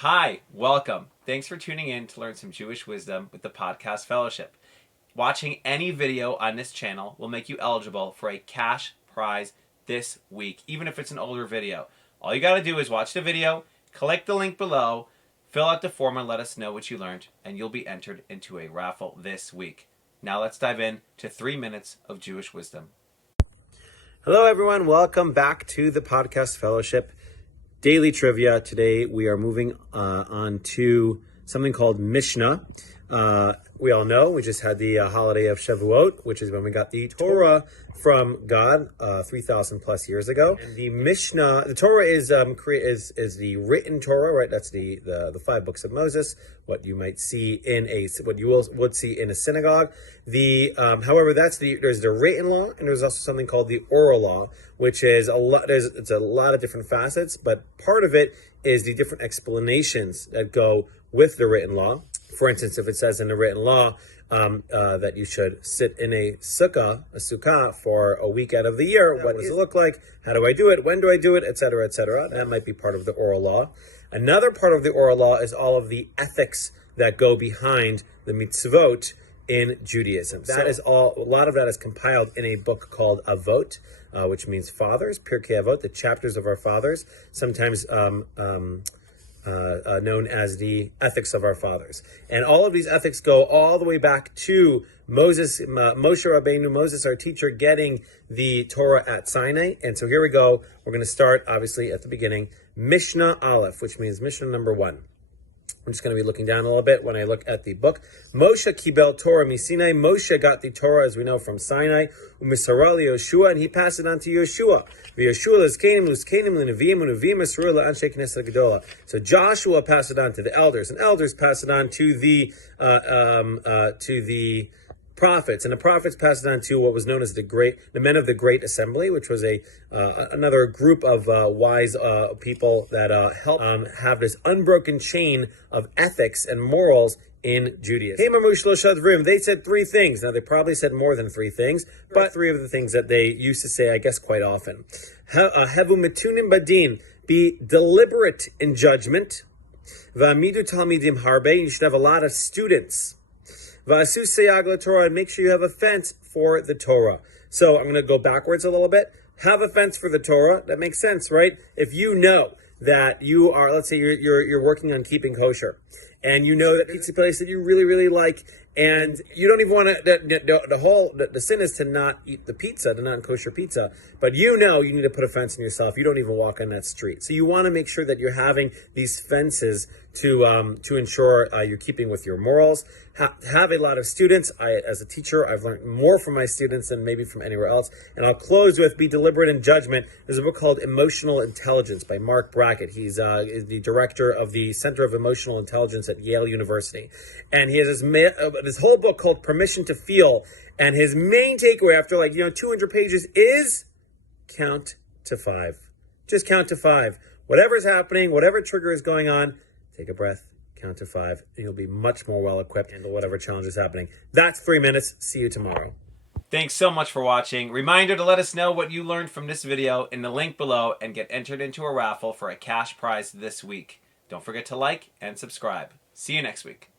Hi, welcome. Thanks for tuning in to learn some Jewish wisdom with the Podcast Fellowship. Watching any video on this channel will make you eligible for a cash prize this week, even if it's an older video. All you got to do is watch the video, click the link below, fill out the form and let us know what you learned, and you'll be entered into a raffle this week. Now let's dive in to 3 minutes of Jewish wisdom. Hello everyone, welcome back to the Podcast Fellowship Daily Trivia. Today we are moving on to something called Mishna. We all know we just had the holiday of Shavuot, which is when we got the Torah from God 3,000 plus years ago. And the Mishna, the Torah is the written Torah, right? That's the 5 books of Moses. What you might see what you would see in a synagogue. However, there's the written law, and there's also something called the oral law, which is it's a lot of different facets, but part of it is the different explanations that go with the written law. For instance, if it says in the written law that you should sit in a sukkah for a week out of the year, what does it look like? How do I do it? When do I do it? Etc., etc. That might be part of the oral law. Another part of the oral law is all of the ethics that go behind the mitzvot in Judaism. A lot of that is compiled in a book called Avot, which means fathers, Pirkei Avot, the chapters of our fathers, sometimes known as the ethics of our fathers. And all of these ethics go all the way back to Moses, Moshe Rabbeinu, Moses, our teacher, getting the Torah at Sinai. And so here we go. We're going to start, obviously, at the beginning, Mishnah Aleph, which means Mishnah number 1. I'm just going to be looking down a little bit when I look at the book. Moshe kibel Torah misinai. Moshe got the Torah, as we know, from Sinai. Umisara Yoshua, and he passed it on to Yoshua. V'Yoshua l'zkenim l'neviim u'neviim Yisrael la'anshei knesset gedola. So Joshua passed it on to the elders, and elders passed it on to the prophets, and the prophets passed it on to what was known as the men of the Great Assembly, which was another group of wise people that helped have this unbroken chain of ethics and morals in Judaism. They said 3 things. Now, they probably said more than 3 things, but 3 of the things that they used to say, I guess, quite often. Hevu mitunim badin, be deliberate in judgment. Va'amidu talmidim harbe, you should have a lot of students. Va'asu seyag Torah, and make sure you have a fence for the Torah. So I'm going to go backwards a little bit. Have a fence for the Torah. That makes sense, right? If you know that you are, let's say you're working on keeping kosher, and you know that pizza place that you really, really like, and you don't even want to, the sin is to not eat the pizza, the non-kosher pizza, but you know you need to put a fence on yourself. You don't even walk on that street. So you want to make sure that you're having these fences to ensure you're keeping with your morals. Have a lot of students. As a teacher, I've learned more from my students than maybe from anywhere else. And I'll close with be deliberate in judgment. There's a book called Emotional Intelligence by Mark Brackett. He's the director of the Center of Emotional Intelligence at Yale University. And he has this whole book called Permission to Feel. And his main takeaway after 200 pages is count to 5. Just count to 5. Whatever's happening, whatever trigger is going on, take a breath, count to 5, and you'll be much more well-equipped to handle whatever challenge is happening. That's 3 minutes. See you tomorrow. Thanks so much for watching. Reminder to let us know what you learned from this video in the link below and get entered into a raffle for a cash prize this week. Don't forget to like and subscribe. See you next week.